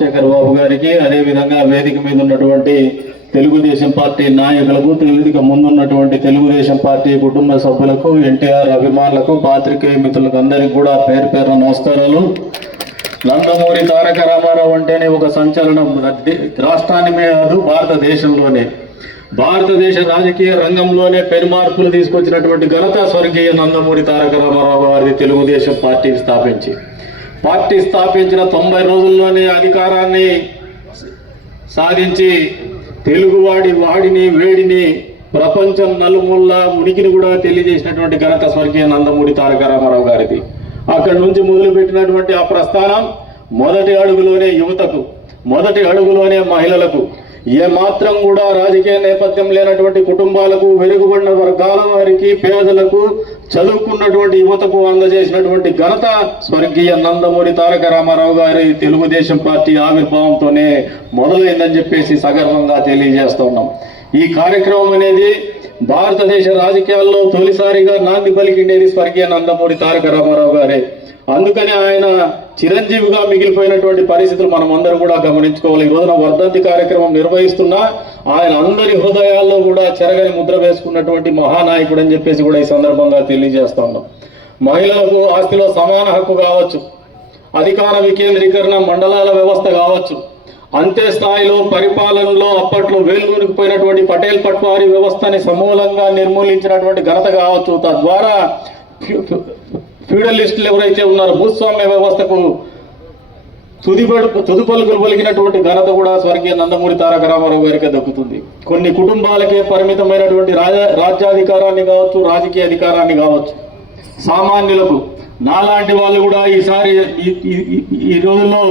రాజశేఖర్ బాబు గారికి, అదేవిధంగా వేదిక మీద ఉన్నటువంటి తెలుగుదేశం పార్టీ నాయకులకు, వేదిక ముందున్నటువంటి తెలుగుదేశం పార్టీ కుటుంబ సభ్యులకు, ఎన్టీఆర్ అభిమానులకు, పాత్రికేయ మిత్రులకు అందరికీ కూడా పేరు పేరున నమస్కారాలు. నందమూరి తారక రామారావు అంటేనే ఒక సంచలనం. రాష్ట్రాన్ని కాదు, భారతదేశ రాజకీయ రంగంలోనే పెనుమార్పులు తీసుకొచ్చినటువంటి ఘనత స్వర్గీయ నందమూరి తారక రామారావు గారి తెలుగుదేశం పార్టీని స్థాపించిన 90 రోజుల్లోనే అధికారాన్ని సాధించి వాడిని వేడిని ప్రపంచం నలుమూల ఉనికిని కూడా తెలియజేసినటువంటి ఘనత స్వర్గీయ నందమూరి తారక రామారావు గారిది. అక్కడి నుంచి మొదలుపెట్టినటువంటి ఆ ప్రస్థానం మొదటి అడుగులోనే యువతకు, మొదటి అడుగులోనే మహిళలకు, ఏమాత్రం కూడా రాజకీయ నేపథ్యం లేనటువంటి కుటుంబాలకు, వెనుకబడిన వర్గాల వారికి, పేదలకు, చదువుకున్నటువంటి యువతకు అందజేసినటువంటి ఘనత స్వర్గీయ నందమూరి తారక రామారావు గారి తెలుగుదేశం పార్టీ ఆవిర్భావంతోనే మొదలైందని చెప్పేసి సగర్వంగా తెలియజేస్తున్నాం. ఈ కార్యక్రమం అనేది భారతదేశ రాజకీయాల్లో తొలిసారిగా నాంది పలికిండేది స్వర్గీయ నందమూరి తారక రామారావు గారే. అందుకని ఆయన చిరంజీవిగా మిగిలిపోయినటువంటి పరిస్థితులు మనం అందరూ కూడా గమనించుకోవాలి. ఈ రోజున వర్ధంతి కార్యక్రమం నిర్వహిస్తున్నా ఆయన అందరి హృదయాల్లో కూడా చెరగని ముద్ర వేసుకున్నటువంటి మహానాయకుడు అని చెప్పేసి కూడా ఈ సందర్భంగా తెలియజేస్తున్నాం. మహిళలకు ఆస్తిలో సమాన హక్కు కావచ్చు, అధికార వికేంద్రీకరణ, మండలాల వ్యవస్థ కావచ్చు, అంతే స్థాయిలో పరిపాలనలో అప్పట్లో వేలుగునికిపోయినటువంటి పటేల్ పట్వారీ వ్యవస్థని సమూలంగా నిర్మూలించినటువంటి ఘనత కావచ్చు, తద్వారా ఫ్యూడలిస్టులు ఎవరైతే ఉన్నారో భూస్వామ్య వ్యవస్థకు తుదిపలుకులు పలికినటువంటి ఘనత కూడా స్వర్గీయ నందమూరి తారక రామారావు గారికి దక్కుతుంది. కొన్ని కుటుంబాలకే పరిమితమైనటువంటి రాజ్యాధికారాన్ని కావచ్చు, రాజకీయ అధికారాన్ని కావచ్చు, సామాన్యులకు నాలాంటి వాళ్ళు కూడా ఈసారి ఈ రోజుల్లో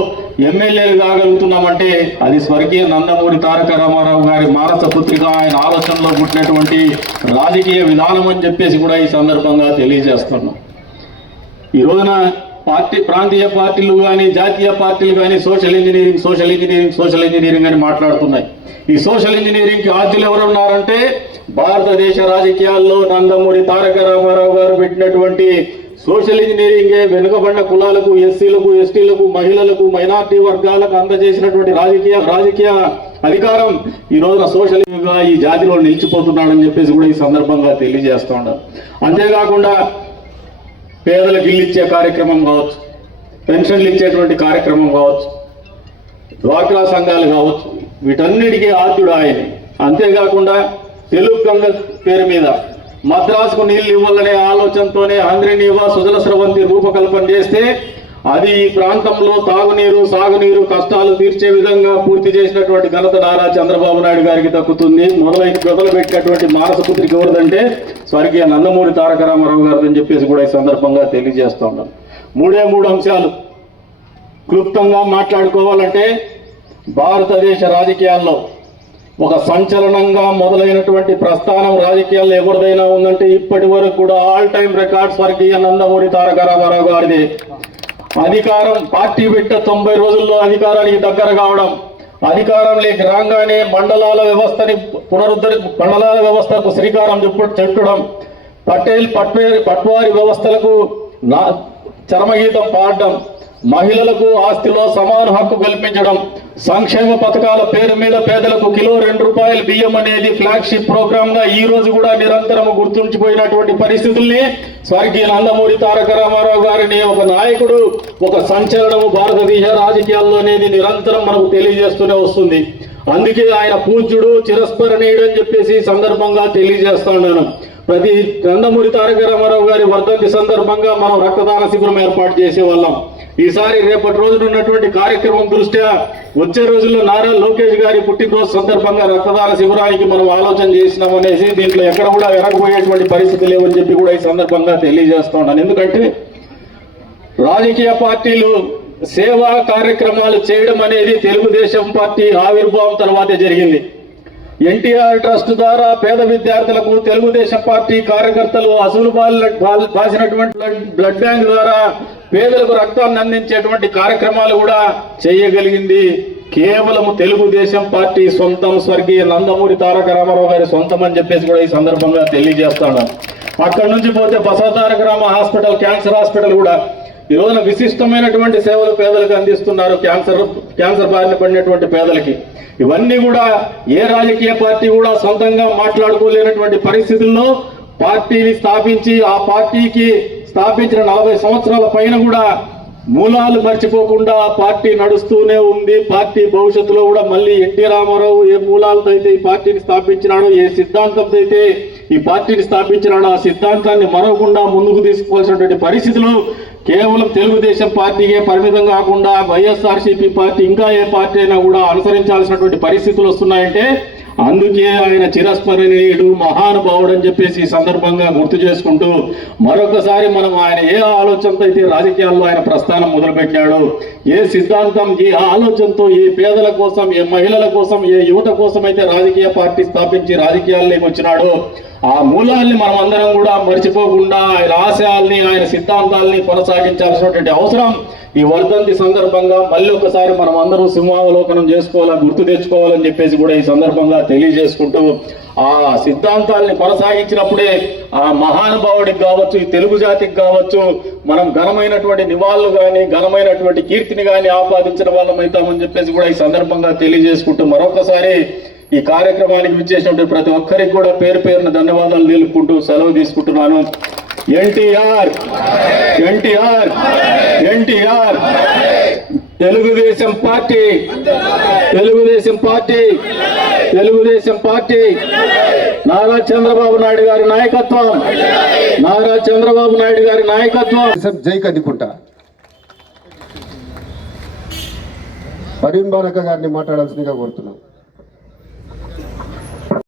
ఎమ్మెల్యేలు కాగలుగుతున్నామంటే అది స్వర్గీయ నందమూరి తారక రామారావు గారి మానస పుత్రిక, ఆయన ఆలోచనలో పుట్టినటువంటి రాజకీయ విధానం అని చెప్పేసి కూడా ఈ సందర్భంగా తెలియజేస్తున్నాం. ఈ రోజున ప్రాంతీయ పార్టీలు కానీ, జాతీయ పార్టీలు కానీ సోషల్ ఇంజనీరింగ్ అని మాట్లాడుతున్నాయి. ఈ సోషల్ ఇంజనీరింగ్కి ఆద్యులు ఎవరున్నారంటే భారతదేశ రాజకీయాల్లో నందమూరి తారక రామారావు గారు పెట్టినటువంటి సోషల్ ఇంజనీరింగే వెనుకబడిన కులాలకు, ఎస్సీలకు, ఎస్టీలకు, మహిళలకు, మైనార్టీ వర్గాలకు అందజేసినటువంటి రాజకీయ అధికారం ఈ రోజున సోషల్ గా ఈ జాతిలో నిలిచిపోతున్నాడని చెప్పేసి కూడా ఈ సందర్భంగా తెలియజేస్తూ ఉన్నారు. అంతేకాకుండా పేదలకు ఇల్లు ఇచ్చే కార్యక్రమం కావచ్చు, పెన్షన్లు ఇచ్చేటువంటి కార్యక్రమం కావచ్చు, డ్వాక్రా సంఘాలు కావచ్చు, వీటన్నిటికీ ఆద్యుడు ఆయన. అంతేకాకుండా తెలుగు గంగ పేరు మీద మద్రాసుకు నీళ్లు ఇవ్వాలనే ఆలోచనతోనే ఆంధ్రనీవా సుజల స్రవంతి రూపకల్పన చేస్తే అది ఈ ప్రాంతంలో తాగునీరు, సాగునీరు కష్టాలు తీర్చే విధంగా పూర్తి చేసినటువంటి ఘనత నారా చంద్రబాబు నాయుడు గారికి దక్కుతుంది. మొదలుపెట్టినటువంటి మానస పుత్రిక ఎవరిదంటే స్వర్గీయ నందమూరి తారక రామారావు గారు అని చెప్పేసి కూడా ఈ సందర్భంగా తెలియజేస్తూ ఉన్నాను. మూడు అంశాలు క్లుప్తంగా మాట్లాడుకోవాలంటే భారతదేశ రాజకీయాల్లో ఒక సంచలనంగా మొదలైనటువంటి ప్రస్థానం రాజకీయాల్లో ఎవరిదైనా ఉందంటే ఇప్పటి వరకు కూడా ఆల్ టైమ్ రికార్డ్ స్వర్గీయ నందమూరి తారక రామారావు గారిది. అధికారం పార్టీ పెట్ట 90 రోజుల్లో అధికారానికి దగ్గర కావడం, అధికారంలోకి రాగానే మండలాల వ్యవస్థకు శ్రీకారం చుట్టడం, పట్వారి వ్యవస్థలకు చరమగీతం పాడడం, మహిళలకు ఆస్తిలో సమాన హక్కు కల్పించడం, సంక్షేమ పథకాల పేరు మీద పేదలకు కిలో ₹2 బియ్యం అనేది ఫ్లాగ్షిప్ ప్రోగ్రామ్ గా ఈ రోజు కూడా నిరంతరం గుర్తుంచిపోయినటువంటి పరిస్థితుల్ని స్వర్గీయ నందమూరి తారక రామారావు గారిని ఒక నాయకుడు, ఒక సంచలనము భారతదేశ రాజకీయాల్లో అనేది నిరంతరం మనకు తెలియజేస్తూనే వస్తుంది. అందుకే ఆయన పూజ్యుడు, చిరస్మరణీయుడు అని చెప్పేసి సందర్భంగా తెలియజేస్తున్నాను. ప్రతి నందమూరి తారక రామారావు గారి వర్ధంతి సందర్భంగా మనం రక్తదాన శిబిరం ఏర్పాటు చేసేవాళ్ళం. ఈసారి రేపటి రోజున ఉన్నటువంటి కార్యక్రమం దృష్ట్యా వచ్చే రోజుల్లో నారా లోకేష్ గారి పుట్టినరోజు సందర్భంగా రక్తదాన శిబిరానికి మనం ఆలోచన చేసినామనేసి దీంట్లో ఎక్కడ కూడా వెనకపోయేటువంటి పరిస్థితి లేవని చెప్పి కూడా ఈ సందర్భంగా తెలియజేస్తున్నాను. ఎందుకంటే రాజకీయ పార్టీలు సేవా కార్యక్రమాలు చేయడం అనేది తెలుగుదేశం పార్టీ ఆవిర్భావం తర్వాతే జరిగింది. ఎన్టీఆర్ ట్రస్ట్ ద్వారా పేద విద్యార్థులకు తెలుగుదేశం పార్టీ కార్యకర్తలు అసలు బాసినటువంటి బ్లడ్ బ్యాంక్ ద్వారా పేదలకు రక్తాన్ని అందించేటువంటి కార్యక్రమాలు కూడా చేయగలిగింది కేవలం తెలుగుదేశం పార్టీ సొంతం, స్వర్గీయ నందమూరి తారక రామారావు గారి సొంతం అని చెప్పేసి కూడా ఈ సందర్భంగా తెలియజేస్తాను. అక్కడి నుంచి పోతే Basava Taraka Rama hospital, cancer hospital కూడా ఈ రోజున విశిష్టమైనటువంటి సేవలు పేదలకు అందిస్తున్నారు, క్యాన్సర్ బారిన పడినటువంటి పేదలకి. ఇవన్నీ కూడా ఏ రాజకీయ పార్టీ కూడా సొంతంగా మాట్లాడుకోలేనటువంటి పరిస్థితుల్లో పార్టీని స్థాపించి ఆ పార్టీకి స్థాపించిన 40 సంవత్సరాల పైన కూడా మూలాలు మర్చిపోకుండా పార్టీ నడుస్తూనే ఉంది. పార్టీ భవిష్యత్తులో కూడా మళ్ళీ ఎన్టీ రామారావు ఏ మూలాలతో అయితే ఈ పార్టీని స్థాపించినాడో, ఏ సిద్ధాంతంతో అయితే ఈ పార్టీని స్థాపించినాడో ఆ సిద్ధాంతాన్ని మరవకుండా ముందుకు తీసుకోవాల్సినటువంటి పరిస్థితులు కేవలం తెలుగుదేశం పార్టీకే పరిమితం కాకుండా వైఎస్ఆర్సీపీ పార్టీ ఇంకా ఏ పార్టీ అయినా కూడా అనుసరించాల్సినటువంటి పరిస్థితులు వస్తున్నాయంటే అందుకే ఆయన చిరస్మరణీయుడు, మహానుభావుడు అని చెప్పేసి ఈ సందర్భంగా గుర్తు చేసుకుంటూ మరొకసారి మనం ఆయన ఏ ఆలోచనతో అయితే రాజకీయాల్లో ఆయన ప్రస్థానం మొదలుపెట్టాడో, ఏ సిద్ధాంతం, ఏ ఆలోచనతో ఏ పేదల కోసం, ఏ మహిళల కోసం, ఏ యువత కోసం అయితే రాజకీయ పార్టీ స్థాపించి రాజకీయాల్లోకి వచ్చినాడో ఆ మూలాల్ని మనం అందరం కూడా మర్చిపోకుండా ఆయన ఆశయాల్ని, ఆయన సిద్ధాంతాల్ని కొనసాగించాల్సినటువంటి అవసరం ఈ వర్ధంతి సందర్భంగా మళ్ళీ ఒకసారి మనం అందరం సింహావలోకనం చేసుకోవాలని, గుర్తు తెచ్చుకోవాలని చెప్పేసి కూడా ఈ సందర్భంగా తెలియజేసుకుంటూ ఆ సిద్ధాంతాల్ని కొనసాగించినప్పుడే ఆ మహానుభావుడికి కావచ్చు, ఈ తెలుగు జాతికి కావచ్చు మనం ఘనమైనటువంటి నివాళులు కానీ ఘనమైనటువంటి కీర్తిని కానీ ఆపాదించిన వాళ్ళం అవుతామని చెప్పేసి కూడా ఈ సందర్భంగా తెలియజేసుకుంటూ మరొకసారి ఈ కార్యక్రమానికి విచ్చేసినటువంటి ప్రతి ఒక్కరికి కూడా పేరు పేరున ధన్యవాదాలు తెలుపుకుంటూ సెలవు తీసుకుంటున్నాను. NTR NTR NTR Telugu Desam party Telugu Desam party Telugu Desam party Nara Chandrababu Naidu గారి నాయకత్వం నారా చంద్రబాబు నాయుడు గారి నాయకత్వం. జై కనికుంట పరిం బాలక గారిని మాట్లాడాల్సిందిగా కోరుతున్నాం.